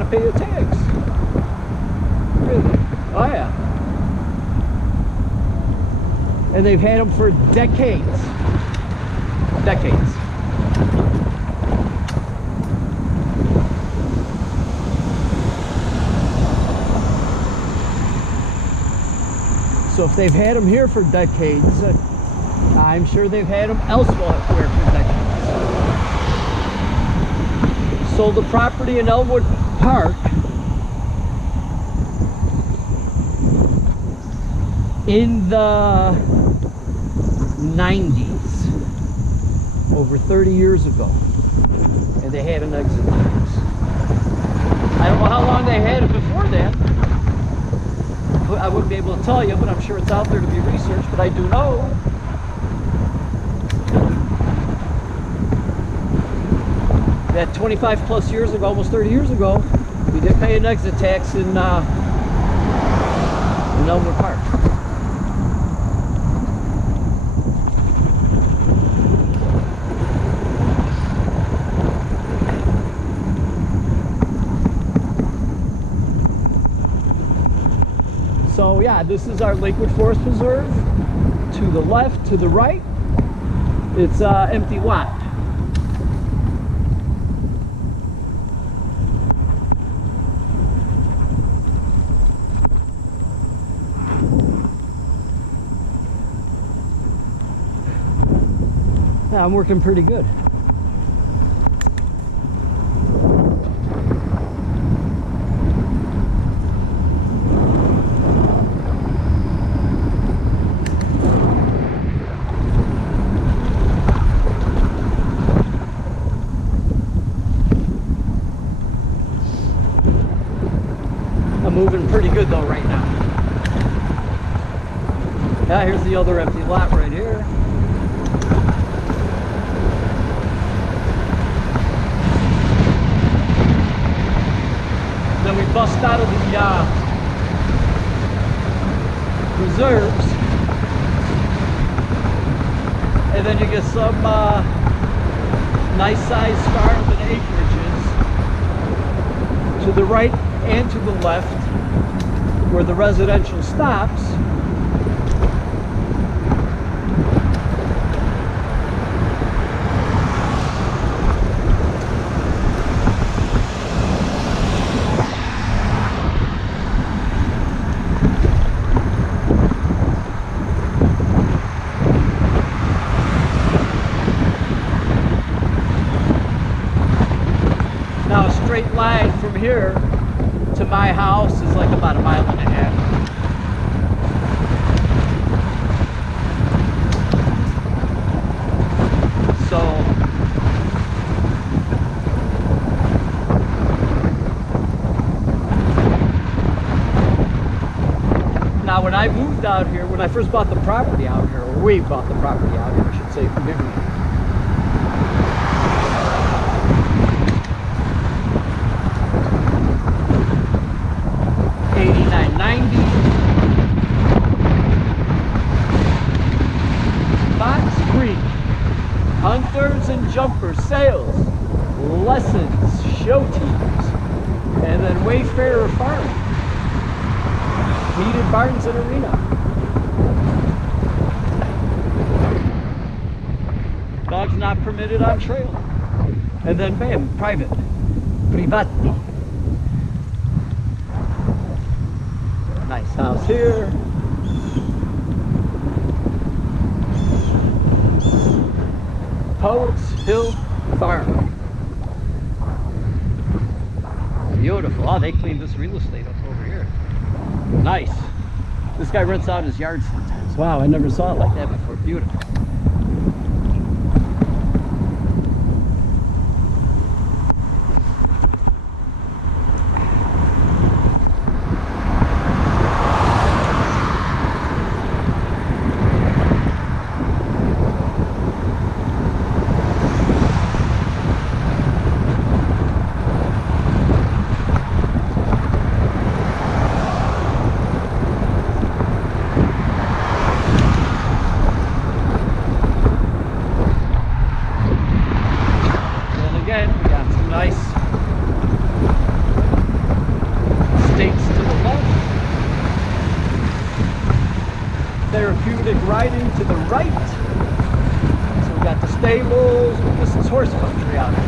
gotta pay a tax. Really? Oh yeah. And they've had them for decades. Decades. So if they've had them here for decades, I'm sure they've had them elsewhere for decades. Sold the property in Elmwood Park in the 90s, over 30 years ago, and they had an exit tax. I don't know how long they had it before that. I wouldn't be able to tell you, but I'm sure it's out there to be researched. But I do know that 25 plus years ago, almost 30 years ago, we did pay an exit tax in Elmwood Park. So yeah, this is our Lakewood Forest Preserve. To the left, to the right, it's an empty lot. Yeah, I'm working pretty good. I'm moving pretty good though right now. Yeah, here's the other empty lot right here. Then we bust out of the reserves, and then you get some nice sized farms and acreages to the right and to the left where the residential stops. Now a straight line from here to my house is like about 1.5 miles. So now when I moved out here, when I first bought the property out here, or we bought the property out here, I should say, maybe 8990 Fox Creek, hunters and jumper sales, lessons, show teams, and then Wayfarer Farming, heated barns and arena. Dogs not permitted on trail. And then bam, private, privati. Nice house here. Poets Hill Farm. Beautiful. Oh, they cleaned this real estate up over here. Nice. This guy rents out his yard sometimes. Wow, I never saw it like that before. Beautiful. riding to the right. So we got the stables. This is horse country out here.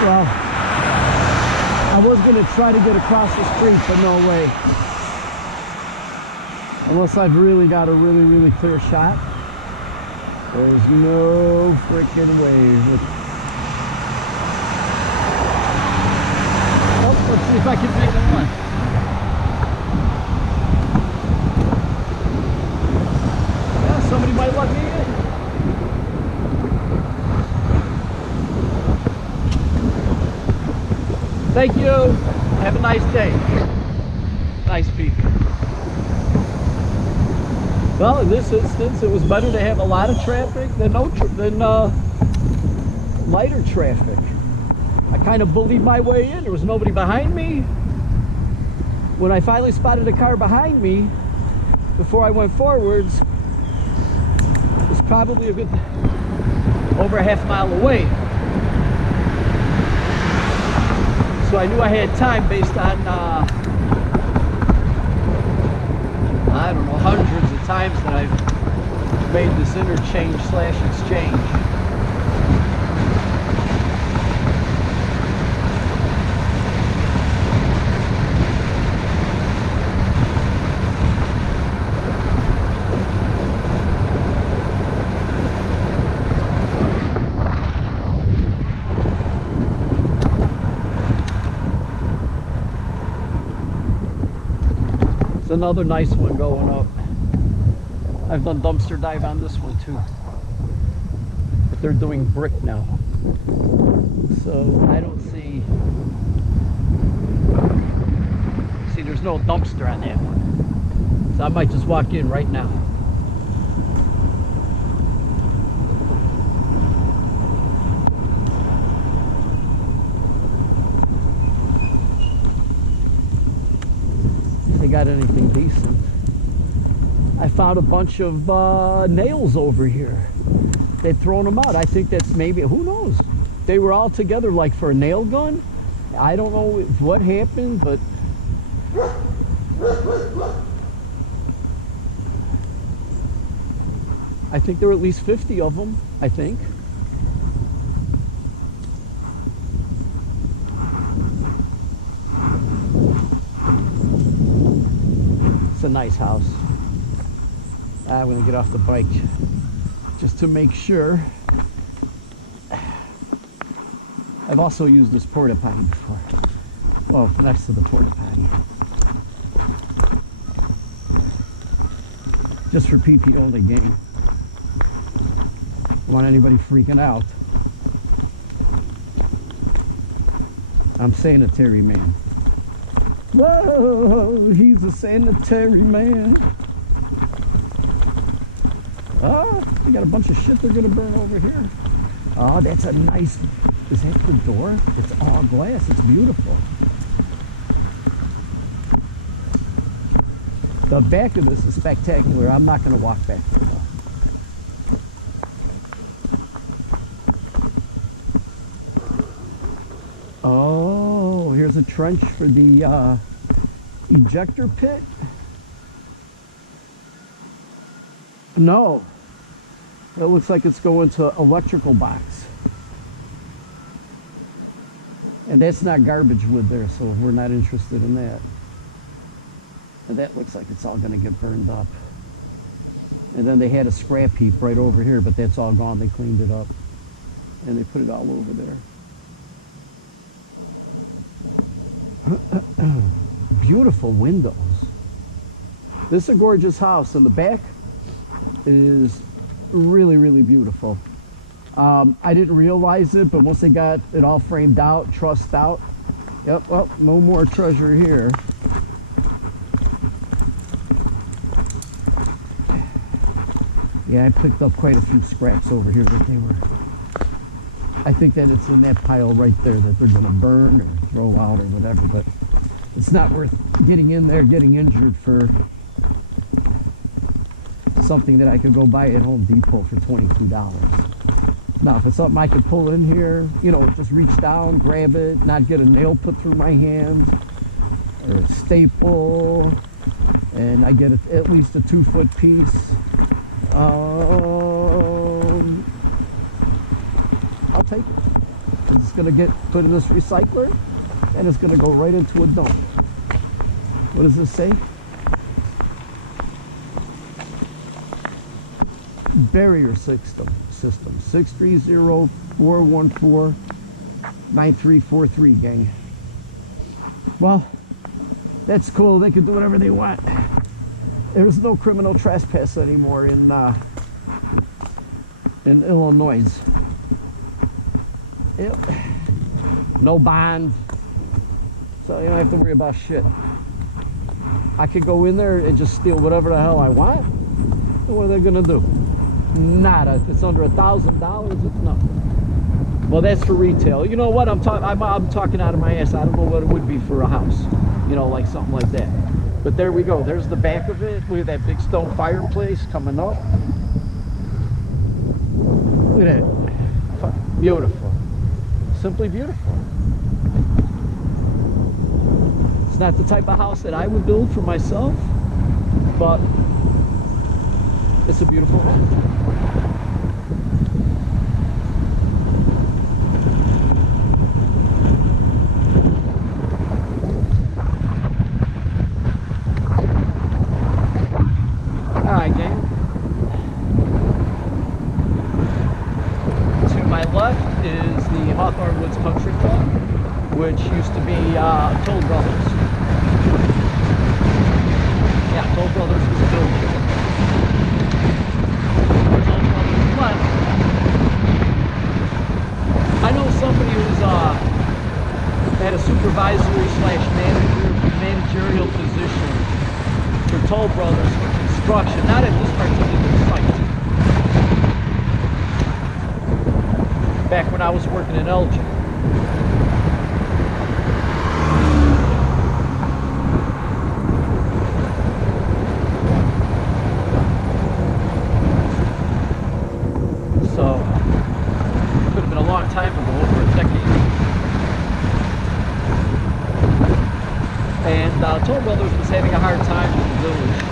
Well, I was going to try to get across the street, but no way. Unless I've really got a really clear shot. There's no freaking way. Oh, let's see if I can make a one. Yeah, somebody might let me in. Thank you. Have a nice day. Nice peak. Well, in this instance, it was better to have a lot of traffic than lighter traffic. I kind of bullied my way in. There was nobody behind me. When I finally spotted a car behind me, before I went forwards, it was probably a good over a half mile away. So I knew I had time based on, I don't know, hundreds of times that I've made this interchange/exchange. Another nice one going up. I've done dumpster dive on this one too, but they're doing brick now, so I don't see there's no dumpster on that one, so I might just walk in right now. Got anything decent. I found a bunch of nails over here. They'd thrown them out. I think that's maybe, who knows, they were all together like for a nail gun. I don't know what happened, but I think there were at least 50 of them, I think. a nice house. I'm gonna get off the bike just to make sure. I've also used this porta potty before. Well, next to the porta potty. Just for PP only game. Don't want anybody freaking out. I'm sanitary man. Whoa, he's a sanitary man. Oh, they got a bunch of shit they're gonna burn over here. Oh, that's a nice, is that the door? It's all glass, it's beautiful. The back of this is spectacular. I'm not gonna walk back there though. Oh, here's a trench for the ejector pit. No, it looks like it's going to electrical box. And that's not garbage wood there, so we're not interested in that. And that looks like it's all going to get burned up. And then they had a scrap heap right over here, but that's all gone. They cleaned it up. And they put it all over there. Beautiful windows. This is a gorgeous house. In the back is really, really beautiful. I didn't realize it, but once they got it all framed out, trussed out, yep, well, no more treasure here. Yeah, I picked up quite a few scraps over here that they were, I think that it's in that pile right there that they're gonna burn or throw out or whatever, but it's not worth getting in there, getting injured for something that I could go buy at Home Depot for $22. Now, if it's something I could pull in here, you know, just reach down, grab it, not get a nail put through my hand, or a staple, and I get at least a 2-foot piece, I'll take it. It's going to get put in this recycler, and it's going to go right into a dump. What does this say? Barrier system 630-414-9343, gang. Well, that's cool. They can do whatever they want. There's no criminal trespass anymore in Illinois. Yep. No bond, so you don't have to worry about shit. I could go in there and just steal whatever the hell I want. And what are they gonna do? Nada. It's under $1,000. It's nothing. Well, that's for retail. You know what? I'm talking out of my ass. I don't know what it would be for a house. You know, like something like that. But there we go. There's the back of it. Look at that big stone fireplace coming up. Look at that. Beautiful. Simply beautiful. It's not the type of house that I would build for myself, but it's a beautiful home. Alright, gang. To my left is the Hawthorne Woods Country Club, which used to be Toll Brothers. Yeah, Toll Brothers was a building. Toll Brothers left. I know somebody who's had a supervisory / managerial position for Toll Brothers for construction, not at this particular site. Back when I was working in Elgin. So, could have been a long time ago, over a decade. And Toll Brothers was having a hard time with the village.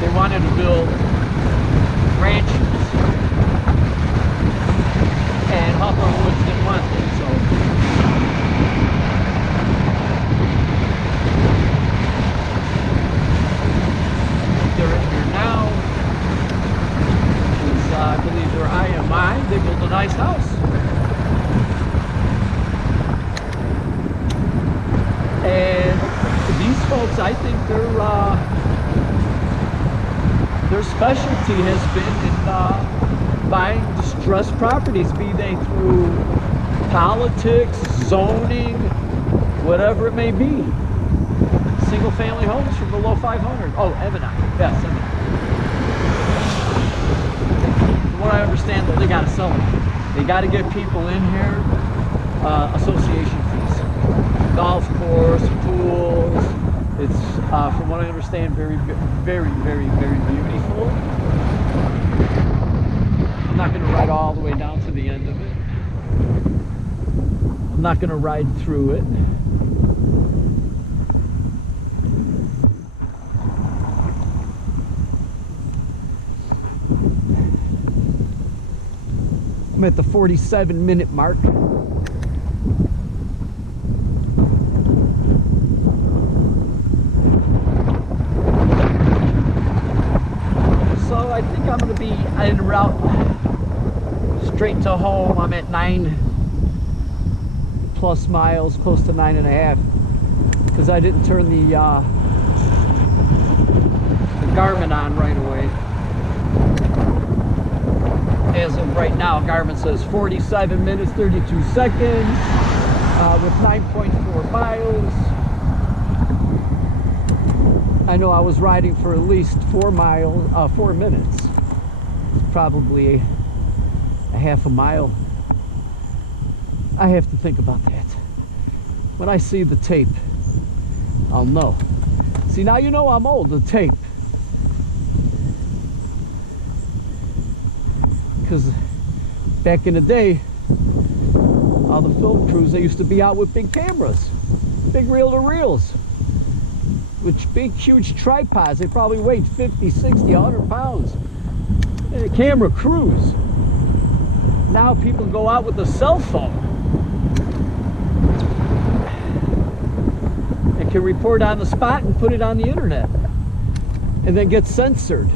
They wanted to build ranches, and Hawthorne Woods didn't want them, so nice house. And these folks, I think their specialty has been in buying distressed properties, be they through politics, zoning, whatever it may be. Single family homes from below 500. Oh, Evanite. Yes, Evanite. From what I understand, though, they got to sell them. They got to get people in here. Association fees. Golf course, pools. It's, from what I understand, very, very, very, very beautiful. I'm not going to ride all the way down to the end of it. I'm not going to ride through it. I'm at the 47-minute mark. So I think I'm going to be en route straight to home. I'm at 9+ miles, close to 9.5, because I didn't turn the Garmin on right away. As of right now, Garmin says 47 minutes, 32 seconds, with 9.4 miles. I know I was riding for at least 4 minutes. Probably a half a mile. I have to think about that. When I see the tape, I'll know. See, now you know I'm old, the tape. Because back in the day, all the film crews, they used to be out with big cameras, big reel-to-reels, with big, huge tripods. They probably weighed 50, 60, 100 pounds. And camera crews. Now people go out with a cell phone and can report on the spot and put it on the internet, and then get censored.